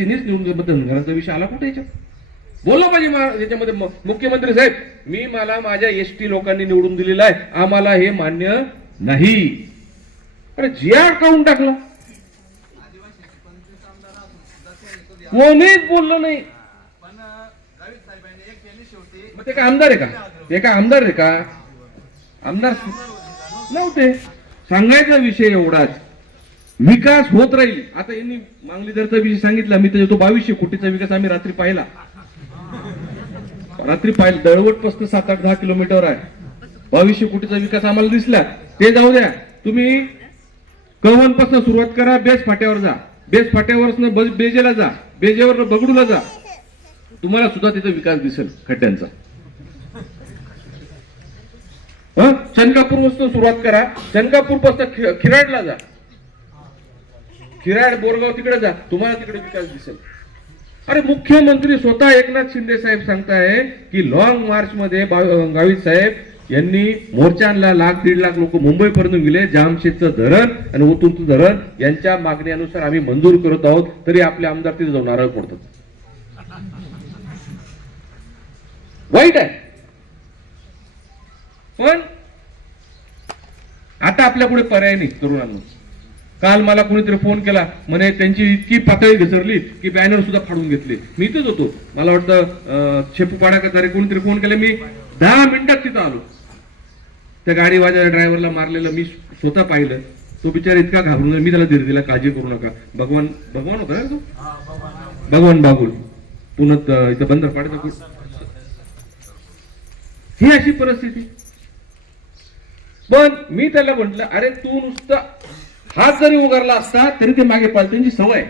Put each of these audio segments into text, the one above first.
तिनेच निवडून धनगरांचा विषय आला कुठे याच्यात? बोलला पाहिजे याच्यामध्ये मुख्यमंत्री साहेब मी मला माझ्या एस टी लोकांनी निवडून दिलेलं आहे. आम्हाला हे मान्य नाही. अरे जे आर टाकलं टाकला. कोणीच बोललं नाही. मग ते काय आमदार आहे का? ते काय आमदार आहे का? आमदार नव्हते. सांगायचा विषय एवढाच. विकास होत राहील. आता यांनी मांगलीदरचा विषय सांगितला मी त्याच्या तो बावीसशे कोटीचा विकास आम्ही रात्री पाहिला. रात्री पाहिला दळवटपासून सात आठ दहा किलोमीटर आहे. बावीसशे कोटीचा विकास आम्हाला दिसला. ते जाऊ द्या. तुम्ही कवनपासून सुरुवात करा बेस फाट्यावर जा. बेस फाट्यावर बेजेला जा. बेजेवर बगडूला जा. तुम्हाला सुद्धा तिथे विकास दिसेल खड्ड्यांचा. हं? चनकापूरपासून सुरुवात करा. चनकापूरपासून खिराडला जा. खिराड बोरगाव तिकडे जा तुम्हाला तिकडे विकास दिसेल. अरे मुख्यमंत्री स्वतः एकनाथ शिंदे साहेब सांगताय की लॉंग मार्च मध्ये गावित साहेब यांनी मोर्चांना लाख दीड लाख लोक मुंबईपर्यंत गेले जामशेदचं धरण आणि ओतूरचं धरण यांच्या मागण्यानुसार आम्ही मंजूर करत आहोत तरी आपले आमदार तिथे जाऊन नारळ पडतात वाईट आहे. पण आता आपल्या पुढे पर्याय नाही तरुणांना. काल मला कोणीतरी फोन केला म्हणे त्यांची इतकी पातळी घसरली की बॅनर सुद्धा फाडून घेतले. मी इथेच होतो. मला वाटतं शेपू शेपूपाडा का तरी कोणीतरी फोन केला. मी दहा मिनिटात तिथं आलो. त्या गाडीवाल्या ड्रायव्हरला मारलेलं मी स्वतः पाहिलं. तो बिचारा इतका घाबरून मी त्याला धीर दिला काळजी करू नका. भगवान भगवान होता ना तो? भगवान बागुल. पुण्यात इथं बंद कु- ही अशी परिस्थिती. पण मी त्याला म्हटलं अरे तू नुसतं हात जरी उगारला असता तरी ते मागे पाहिजे त्यांची सवय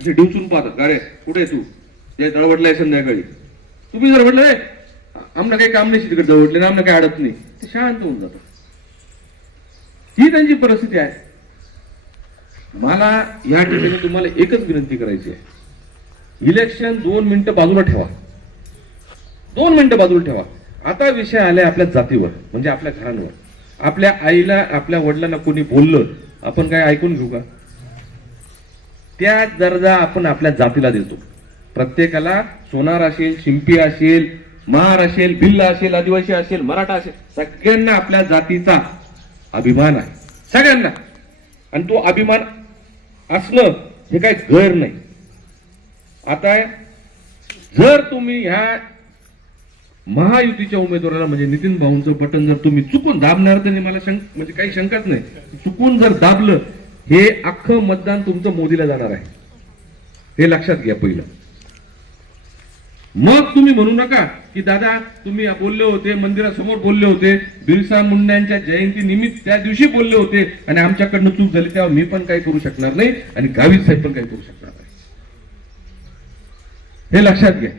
असे डिवचून पाहतात. अरे कुठे तू? ते दळवटलाय संध्याकाळी. तुम्ही जर म्हटलं आमना काही काम नाही तिकडे दळवटले ना आमना काही अडत नाही. ते शांत होऊन जातात. ही त्यांची परिस्थिती आहे. मला या ठिकाणी तुम्हाला एकच विनंती करायची आहे. इलेक्शन दोन मिनिटं बाजूला ठेवा. दोन मिनिटं बाजूला ठेवा. आता विषय आलाय आपल्या जातीवर म्हणजे आपल्या घरांवर. आपल्या आईला आपल्या वडिलांना कोणी बोललं आपण काय ऐकून घेऊ का? त्या दर्जा आपण आपल्या जातीला देतो. प्रत्येकाला सोनार असेल शिंपी असेल महार असेल भिल्ल असेल आदिवासी असेल मराठा असेल सगळ्यांना आपल्या जातीचा अभिमान आहे. सगळ्यांना. आणि तो अभिमान असणं हे काय घर नाही. आता जर तुम्ही ह्या महायुतीच्या उमेदवाराला म्हणजे नितीन भाऊंचं बटन जर तुम्ही चुकून दाबणार तर मला म्हणजे काही शंकाच नाही. चुकून जर दाबलं हे अख्खं मतदान तुमचं मोदीला जाणार आहे. हे लक्षात घ्या पहिलं. मग तुम्ही म्हणू नका की दादा तुम्ही बोलले होते मंदिरासमोर बोलले होते. बिरसा मुंड्यांच्या जयंती निमित्त त्या दिवशी बोलले होते. आणि आमच्याकडनं चूक झाली त्यावर मी पण काही करू शकणार नाही आणि गावीत साहेब पण काही करू शकणार नाही. हे लक्षात घ्या.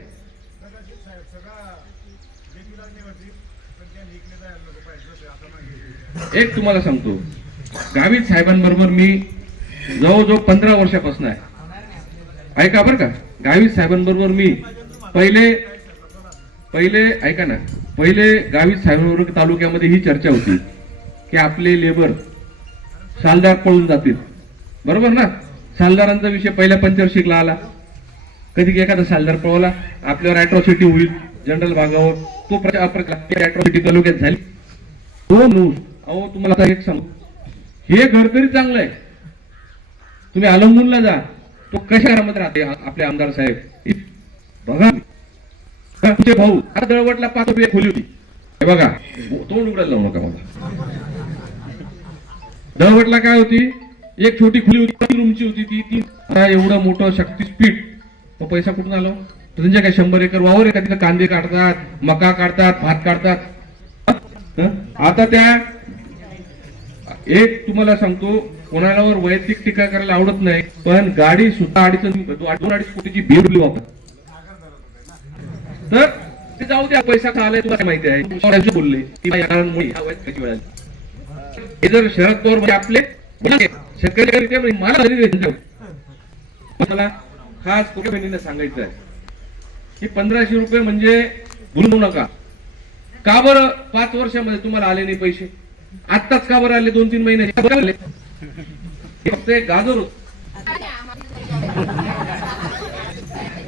एक तुम्हाला सांगतो. गावित साहेबांबरोबर मी जवळजवळ पंधरा वर्षापासून आहे. ऐका बरं का. गावित साहेबांबरोबर मी पहिले पहिले ऐका ना. पहिले गावित साहेबांबरोबर तालुक्यामध्ये ही चर्चा होती की आपले लेबर सालदार पळून जातील. बरोबर ना? सालदारांचा विषय पहिल्या पंचवर्षिकला आला. कधी एखादा सालदार पळवला आपल्यावर अॅट्रॉसिटी होईल. जनरल भागावर तो प्रचार तालुक्यात झाली. हो मूळ अहो तुम्हाला आता एक सांगू. हे घर तरी चांगलं आहे. तुम्ही अलंबूनला जा. तो कशा घरामध्ये राहते? आपले आमदार साहेब. बघा. तुमचे भाऊ. हा दळवटला पाच रुपये खोली होती. हे बघा. तोंड उघडायला लावू नका मला. दळवटला काय होती? एक छोटी खुली होती. रूमची होती ती. ती एवढं मोठं शक्तीस्पीड तो पैसा कुठून आलो? तर त्यांच्या काय शंभर एकर वावर आहे का? तिथं कांदे काढतात मका काढतात भात काढतात. आता त्या एक तुम्हाला सांगतो कोणालावर वैयक्तिक टीका करायला आवडत नाही पण गाडी सुद्धा अडीच दोन अडीच कोटीची बेरली वापर तर ते जाऊ द्या पैसा का आलाय तुला माहिती आहे? बोलले की हे जर शरद पवार म्हणजे आपले म्हणजे शेतकरी म्हणजे मला मला खास कुठे बहिणीने सांगायचं आहे? हे पंधराशे रुपये म्हणजे भुलू नका. का बरं पाच वर्षामध्ये तुम्हाला आले नाही पैसे? आत्ताच का बरं आले दोन तीन महिने? आले? फक्त एक गाजर होत.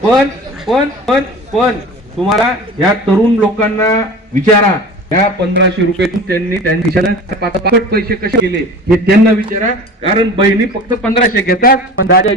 पण पण पण पण तुम्हाला या तरुण लोकांना विचारा. या पंधराशे रुपयातून त्यांनी त्यांनी पैसे कसे केले हे त्यांना विचारा. कारण बहिणी फक्त पंधराशे घेतात. पण दादा